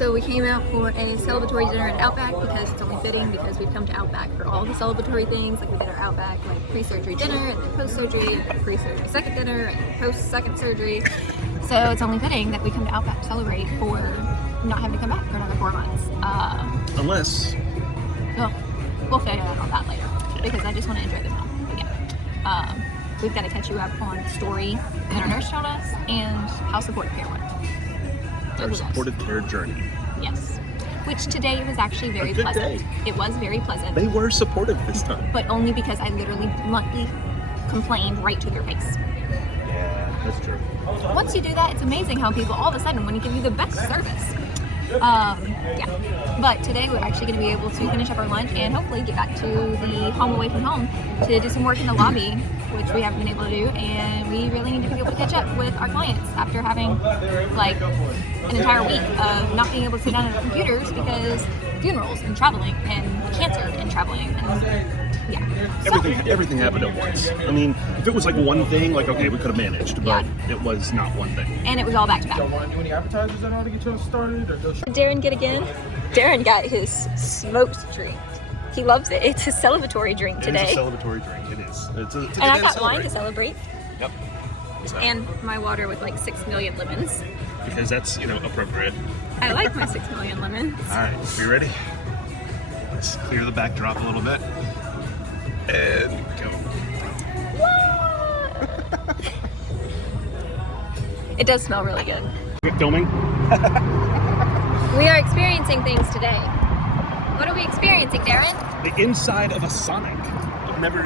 So we came out for a celebratory dinner at Outback because it's only fitting, because we've come to Outback for all the celebratory things. Like we did our Outback like pre-surgery dinner and then post-surgery, pre-surgery second dinner and post-second surgery. So it's only fitting that we come to Outback to celebrate for not having to come back for another 4 months. Unless... Well, we'll figure out on that later because I just want to enjoy the meal. But yeah. We've got to catch you up on the story that our nurse told us and how supportive care went. Our supportive care journey. Yes. Which today was actually very pleasant. Day. It was very pleasant. They were supportive this time. But only because I literally bluntly complained right to their face. Yeah, that's true. Once you do that, it's amazing how people all of a sudden want to give you the best service. Yeah. But today we're actually going to be able to finish up our lunch and hopefully get back to the home away from home to do some work in the lobby, which we haven't been able to do, and we really need to be able to catch up with our clients after having like an entire week of not being able to sit down at our computers because funerals and traveling and cancer and traveling and yeah. Everything happened at once. I mean, if it was like one thing, like okay, we could have managed, but it was not one thing. And it was all back to back. Y'all want to do any appetizers at all to get y'all started? Or just... Darren get again? Darren got his smoked drink. He loves it. It's a celebratory drink today. It is a celebratory drink. It is. It's a and I got wine to celebrate. Yep. Exactly. And my water with like 6 million lemons. Because that's, appropriate. I like my 6 million lemons. All right, you ready? Let's clear the backdrop a little bit. And go. It does smell really good. We're filming? We are experiencing things today. What are we experiencing, Darren? The inside of a Sonic. I've never,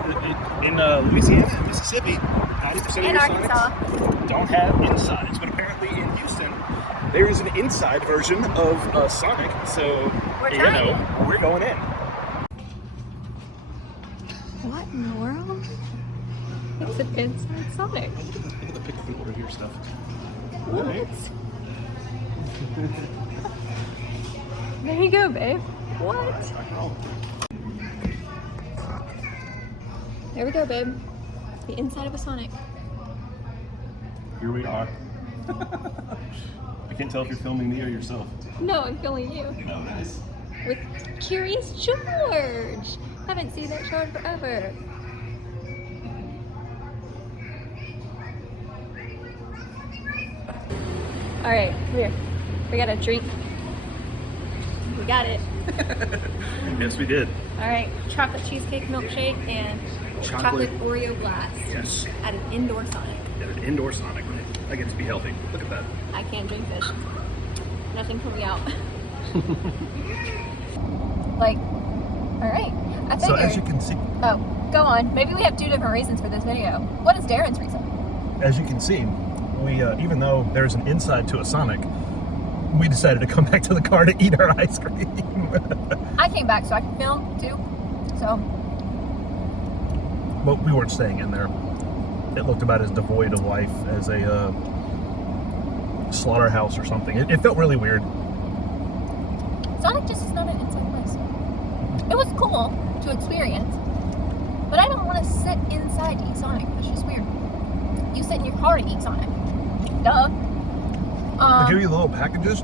in Louisiana, Mississippi, 90% of your Sonics don't have insides, but apparently in Houston, there is an inside version of a Sonic, so, we're going in. What in the world? It's an inside Sonic. Look at the pick up and order here stuff. What? Right. There you go, babe. What? There we go, babe. The inside of a Sonic. Here we are. I can't tell if you're filming me or yourself. No, I'm filming you. No, nice. With Curious George. Haven't seen that show in forever. All right, come here. We got a treat. We got it. Yes, we did. All right, chocolate cheesecake milkshake and chocolate Oreo blast. Yes. At an indoor Sonic. At an indoor Sonic. I get to be healthy. Look at that. I can't drink fish. Nothing for me out. Like, all right. I figured. So as you can see. Oh, go on. Maybe we have 2 different reasons for this video. What is Darren's reason? As you can see, we even though there's an inside to a Sonic, we decided to come back to the car to eat our ice cream. I came back so I could film too. So. But we weren't staying in there. It looked about as devoid of life as a slaughterhouse or something. It felt really weird. Sonic just is not an inside place. It was cool to experience, but I don't want to sit inside to eat Sonic. That's just weird. You sit in your car to eat Sonic. Duh. They give you the little packages?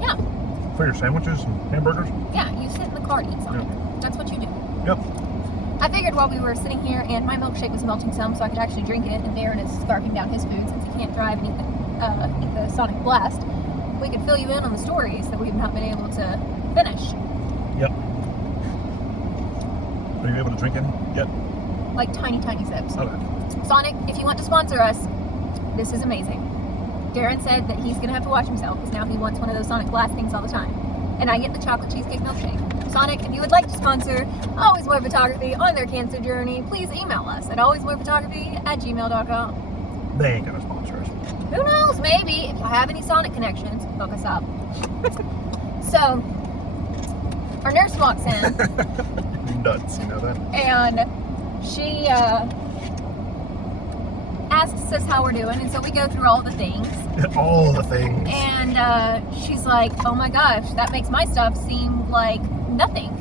Yeah. For your sandwiches and hamburgers? Yeah, you sit in the car to eat Sonic. Yep. That's what you do. Yep. I figured while we were sitting here and my milkshake was melting some so I could actually drink it, and Darren is scarfing down his food since he can't drive and eat the Sonic Blast, we could fill you in on the stories that we've not been able to finish. Yep. Are you able to drink any yet? Like tiny, tiny sips. Okay. Sonic, if you want to sponsor us, this is amazing. Darren said that he's going to have to watch himself because now he wants one of those Sonic Blast things all the time. And I get the chocolate cheesecake milkshake. Sonic, if you would like to sponsor Always More Photography on their cancer journey, please email us at alwaysmorephotography@gmail.com. They ain't gonna sponsor us. Who knows? Maybe. If you have any Sonic connections, hook us up. So, our nurse walks in. Nuts, you know that? And she asks us how we're doing, and so we go through all the things. All the things. And she's like, oh my gosh, that makes my stuff seem like nothing.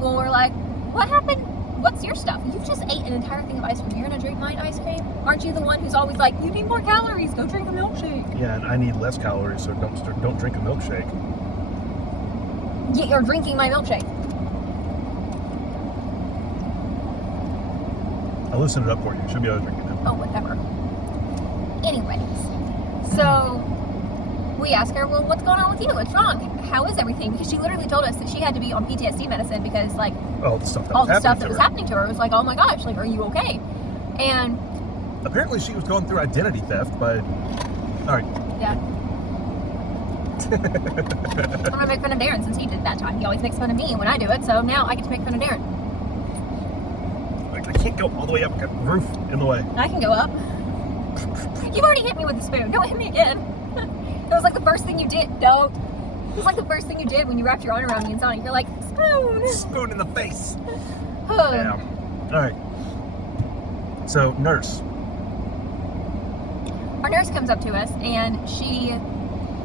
Well, we're like, what happened? What's your stuff? You just ate an entire thing of ice cream. You're gonna drink my ice cream? Aren't you the one who's always like, you need more calories, go drink a milkshake? Yeah, and I need less calories, so don't drink a milkshake. You're drinking my milkshake. I'll loosen it up for you. You should be able to drink it now. Oh, whatever. Anyways, so we asked her, well, what's going on with you? What's wrong? How is everything? Because she literally told us that she had to be on PTSD medicine because, like, all the stuff that was happening to her. It was like, oh my gosh, like, are you okay? And apparently she was going through identity theft by... All right. Yeah. I'm gonna make fun of Darren since he did that time. He always makes fun of me when I do it, so now I get to make fun of Darren. I can't go all the way up. I've got the roof in the way. I can go up. You've already hit me with the spoon. Don't hit me again. It was like the first thing you did. Don't. It was like the first thing you did when you wrapped your arm around me and Sonic. You're like, spoon. Spoon in the face. Oh. Yeah. All right. So, nurse. Our nurse comes up to us and she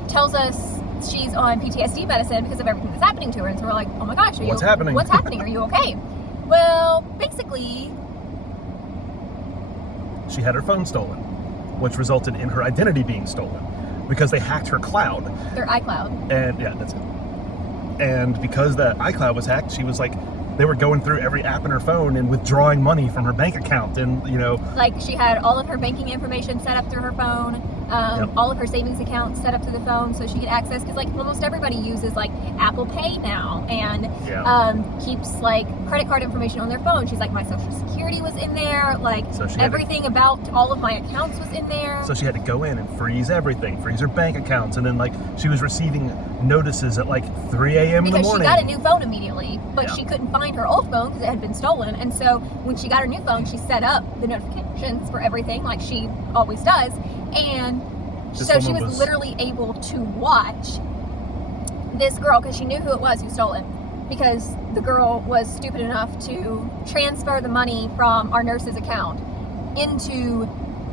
tells us she's on PTSD medicine because of everything that's happening to her. And so we're like, oh my gosh, what's happening? What's happening? Are you okay? Well, basically, she had her phone stolen, which resulted in her identity being stolen because they hacked her cloud. Their iCloud. And yeah, that's it. And because that iCloud was hacked, she was like, they were going through every app in her phone and withdrawing money from her bank account, and like she had all of her banking information set up through her phone, all of her savings accounts set up to the phone so she could access, because like almost everybody uses like Apple Pay now and keeps like credit card information on their phone. She's like, my social security was in there, like so everything about all of my accounts was in there. So she had to go in and freeze everything, freeze her bank accounts, and then like she was receiving notices at like 3 a.m. in the morning. Because she got a new phone immediately, but she couldn't find her old phone because it had been stolen. And so when she got her new phone, she set up the notifications for everything like she always does. And so she was literally able to watch this girl, because she knew who it was who stole it, because the girl was stupid enough to transfer the money from our nurse's account into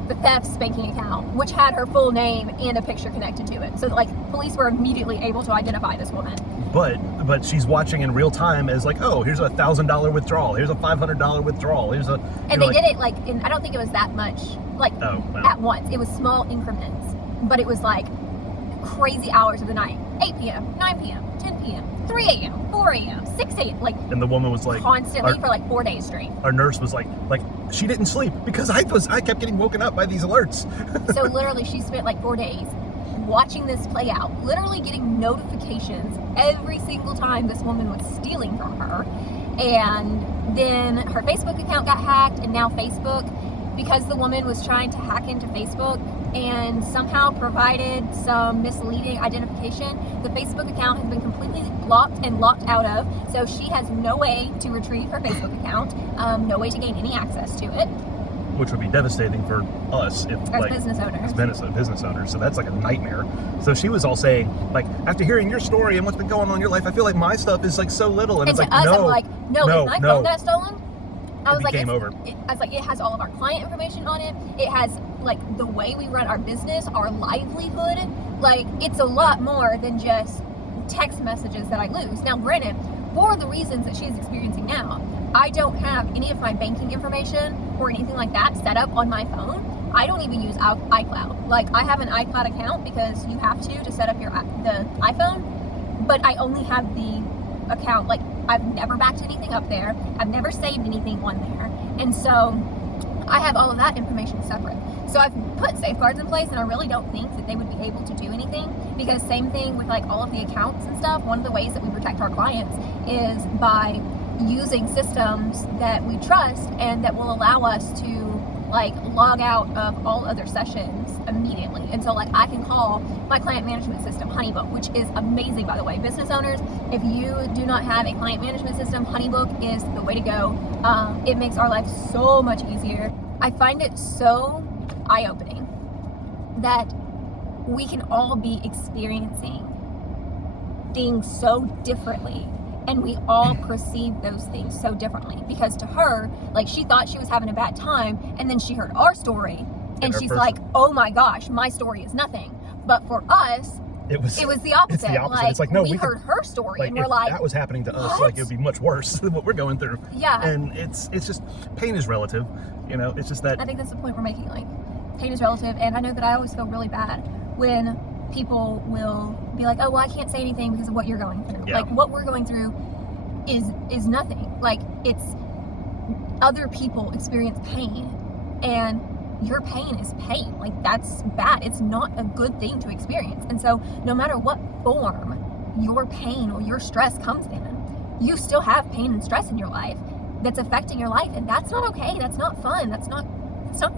the theft's banking account, which had her full name and a picture connected to it. So like police were immediately able to identify this woman. But she's watching in real time as like, oh, here's a $1,000 withdrawal, here's a $500 withdrawal, here's a... And they did it like in, I don't think it was that much, like at once. It was small increments, but it was like crazy hours of the night. 8 p.m., 9 p.m., 10 p.m., 3 a.m., 4 a.m., 6 a.m. Like, and the woman was like constantly for like 4 days straight. Our nurse was like she didn't sleep because I kept getting woken up by these alerts. So literally she spent like 4 days watching this play out, literally getting notifications every single time this woman was stealing from her. And then her Facebook account got hacked, and now Facebook, because the woman was trying to hack into Facebook and somehow provided some misleading identification, the Facebook account has been completely blocked and locked out of, so she has no way to retrieve her Facebook account, no way to gain any access to it. Which would be devastating for us if as business owners. As business owners, so that's like a nightmare. So she was all saying, like, after hearing your story and what's been going on in your life, I feel like my stuff is like so little, and it's like, us, no, I'm like, no, if my phone got stolen, I was like, game over. I was like, it has all of our client information on it. It has like the way we run our business, our livelihood. Like, it's a lot more than just text messages that I lose. Now, granted, for the reasons that she's experiencing now, I don't have any of my banking information or anything like that set up on my phone. I don't even use iCloud. Like, I have an iCloud account because you have to set up the iPhone, but I only have the account. Like, I've never backed anything up there. I've never saved anything on there. And so I have all of that information separate. So I've put safeguards in place, and I really don't think that they would be able to do anything, because same thing with like all of the accounts and stuff. One of the ways that we protect our clients is by using systems that we trust and that will allow us to like log out of all other sessions immediately. And so like I can call my client management system, Honeybook, which is amazing, by the way. Business owners, if you do not have a client management system, Honeybook is the way to go. It makes our life so much easier. I find it so eye-opening that we can all be experiencing things so differently, and we all perceive those things so differently. Because to her, like, she thought she was having a bad time, and then she heard our story, and she's like, oh my gosh, my story is nothing. But for us, it was the opposite. It's the opposite. Like, it's like, no, we heard her story, like, and we're like, that was happening to us, what? like, it would be much worse than what we're going through. Yeah. And it's just, pain is relative, it's just that. I think that's the point we're making. Like, pain is relative, and I know that I always feel really bad when people will be like, oh, well, I can't say anything because of what you're going through. Yeah. Like, what we're going through is nothing. Like, it's other people experience pain, and your pain is pain. Like, that's bad. It's not a good thing to experience. And so no matter what form your pain or your stress comes in, you still have pain and stress in your life that's affecting your life, and that's not okay. That's not fun. It's not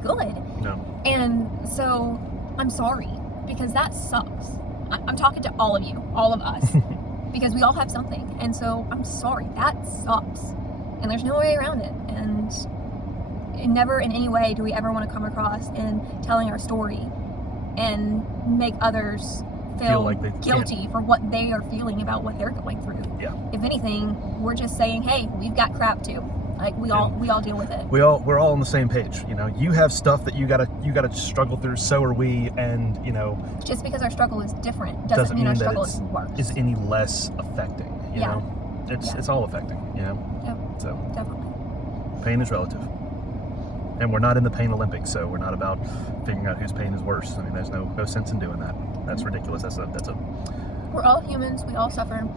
good. No. And so I'm sorry, because that sucks. I'm talking to all of you, all of us, because we all have something. And so I'm sorry, that sucks. And there's no way around it. And never in any way do we ever want to come across in telling our story and make others feel like they guilty for what they are feeling about what they're going through. Yeah. If anything, we're just saying, hey, we've got crap too. Like, we all deal with it. We're all on the same page. You know, you have stuff that you gotta struggle through. So are we, and you know. Just because our struggle is different doesn't mean our struggle is worse. Is any less affecting. You know, it's all affecting. You know. Yep. So Definitely. pain is relative, and we're not in the pain Olympics, so we're not about figuring out whose pain is worse. I mean, there's no sense in doing that. That's ridiculous. That's a. We're all humans. We all suffer.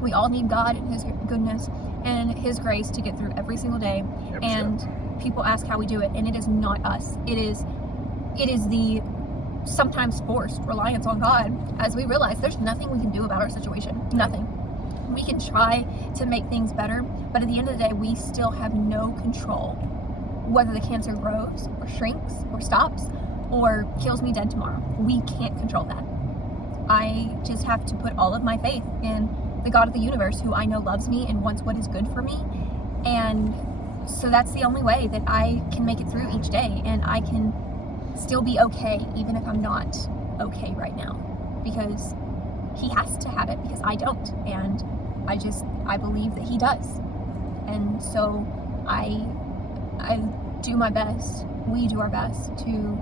We all need God and His goodness and His grace to get through every single day. And people ask how we do it, and it is not us. It is the sometimes forced reliance on God, as we realize there's nothing we can do about our situation. Nothing. We can try to make things better, but at the end of the day, we still have no control whether the cancer grows or shrinks or stops or kills me dead tomorrow. We can't control that. I just have to put all of my faith in the God of the universe, who I know loves me and wants what is good for me. And so that's the only way that I can make it through each day, and I can still be okay even if I'm not okay right now, because He has to have it, because I don't. And I believe that He does. And so I do my best, we do our best to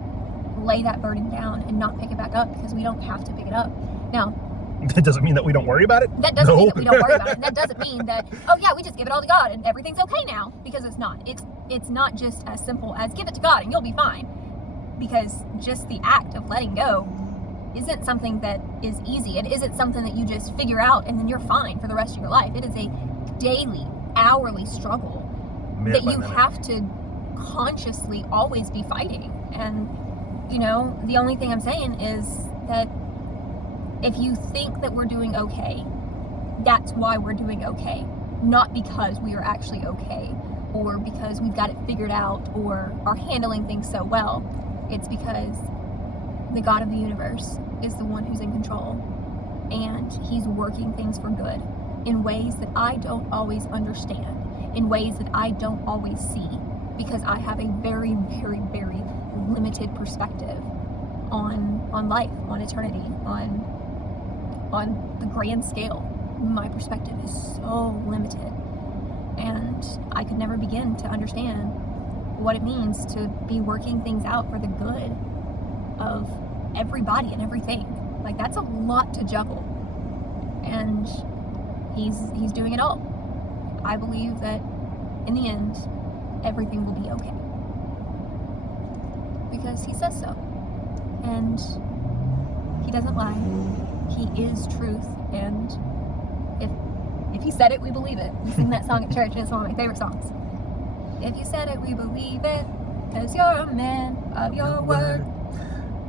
lay that burden down and not pick it back up, because we don't have to pick it up. Now, that doesn't mean that we don't worry about it. That doesn't mean that we don't worry about it. That doesn't mean that, oh yeah, we just give it all to God and everything's okay now, because it's not. It's not just as simple as give it to God and you'll be fine. Because just the act of letting go isn't something that is easy. It isn't something that you just figure out and then you're fine for the rest of your life. It is a daily, hourly struggle that you have to consciously always be fighting. And, you know, the only thing I'm saying is that if you think that we're doing okay, that's why we're doing okay. Not because we are actually okay, or because we've got it figured out, or are handling things so well. It's because the God of the universe is the one who's in control, and He's working things for good in ways that I don't always understand, in ways that I don't always see, because I have a very, very, very limited perspective on life, on eternity, on the grand scale. My perspective is so limited, and I could never begin to understand what it means to be working things out for the good of everybody and everything. Like, that's a lot to juggle, and he's doing it all. I believe that in the end everything will be okay, because He says so, and He doesn't lie. He is truth, and if He said it, we believe it. We sing that song at church, and it's one of my favorite songs. If You said it, we believe it, because you're a man of your word.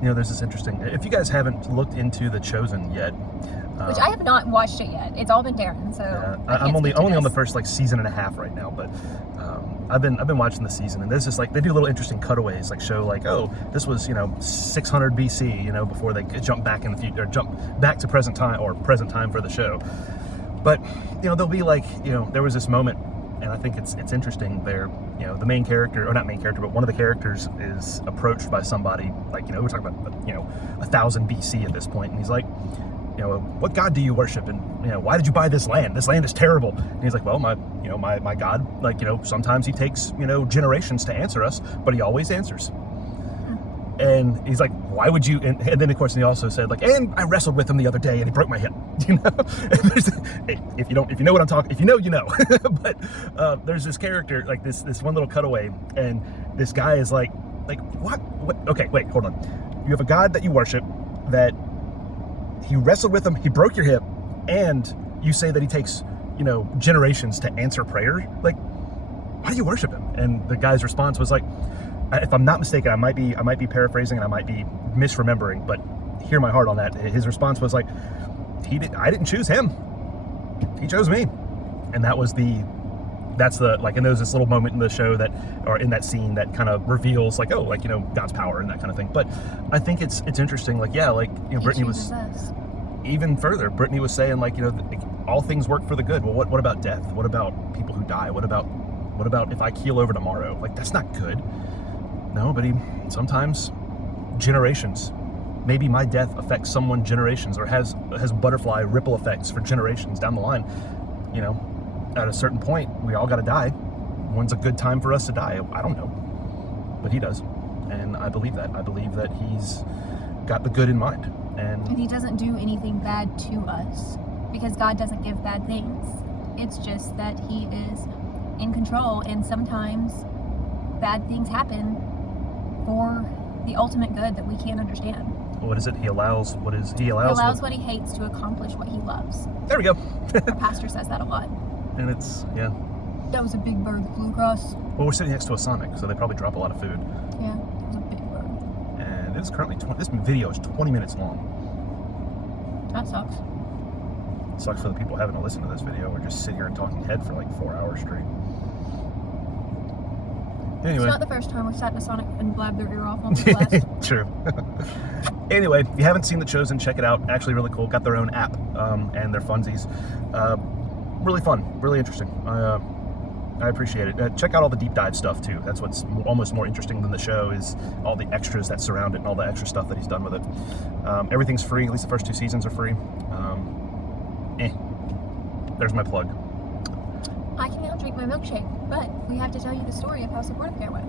You know, there's this interesting, if you guys haven't looked into The Chosen yet, which I have not watched it yet. It's all been Darren, so I'm only on the first like season and a half right now, but I've been watching the season, and there's just like, they do little interesting cutaways, like show like, oh, this was, you know, 600 BC, you know, before they jump back in the future, or jump back to present time for the show. But you know, they'll be like, you know, there was this moment, and I think it's interesting there. You know, the main character, or not main character, but one of the characters is approached by somebody, like, you know, we're talking about, you know, 1000 BC at this point, and he's like, you know, what God do you worship? And, you know, why did you buy this land? This land is terrible. And he's like, well, my God, like, you know, sometimes He takes, you know, generations to answer us, but He always answers. And he's like, why would you? And then of course he also said, like, and I wrestled with him the other day and he broke my hip. You know, if you know what I'm talking, if you know, you know. But there's this character, like this one little cutaway, and this guy is like what? Okay, wait, hold on. You have a God that you worship. that he wrestled with him, he broke your hip, and you say that he takes, you know, generations to answer prayer? Like, why do you worship him? And the guy's response was like, if I'm not mistaken, I might be paraphrasing and I might be misremembering, but hear my heart on that. His response was like, I didn't choose him. He chose me. And that's the, like, and there's this little moment in the show that, or in that scene, that kind of reveals, like, oh, like, you know, God's power and that kind of thing. But I think it's interesting, like, yeah, like, you know, Brittany was even further. Brittany was saying, like, you know, all things work for the good. Well, what about death? What about people who die? What about if I keel over tomorrow? Like, that's not good. No, but sometimes generations. Maybe my death affects someone generations, or has butterfly ripple effects for generations down the line. You know, at a certain point, we all got to die. When's a good time for us to die? I don't know, but he does, and I believe that. I believe that he's got the good in mind, and he doesn't do anything bad to us, because God doesn't give bad things. It's just that he is in control, and sometimes bad things happen for the ultimate good that we can't understand. What is it? He allows what he hates to accomplish what he loves. There we go. Our pastor says that a lot. And it's, yeah. That was a big bird that flew across. Well, we're sitting next to a Sonic, so they probably drop a lot of food. Yeah, it was a big bird. And it's currently, this video is 20 minutes long. That sucks. It sucks for the people having to listen to this video, or just sit here and talking head for like 4 hours straight. Anyway. It's not the first time we've sat in a Sonic and blabbed their ear off on the blast. True. Anyway, if you haven't seen The Chosen, check it out. Actually really cool. Got their own app, and their funsies. Really fun, really interesting. I appreciate it. Check out all the deep dive stuff too. That's what's almost more interesting than the show, is all the extras that surround it and all the extra stuff that he's done with it. Everything's free. At least the first 2 seasons are free. There's my plug. I can now drink my milkshake, but we have to tell you the story of how supportive Care went.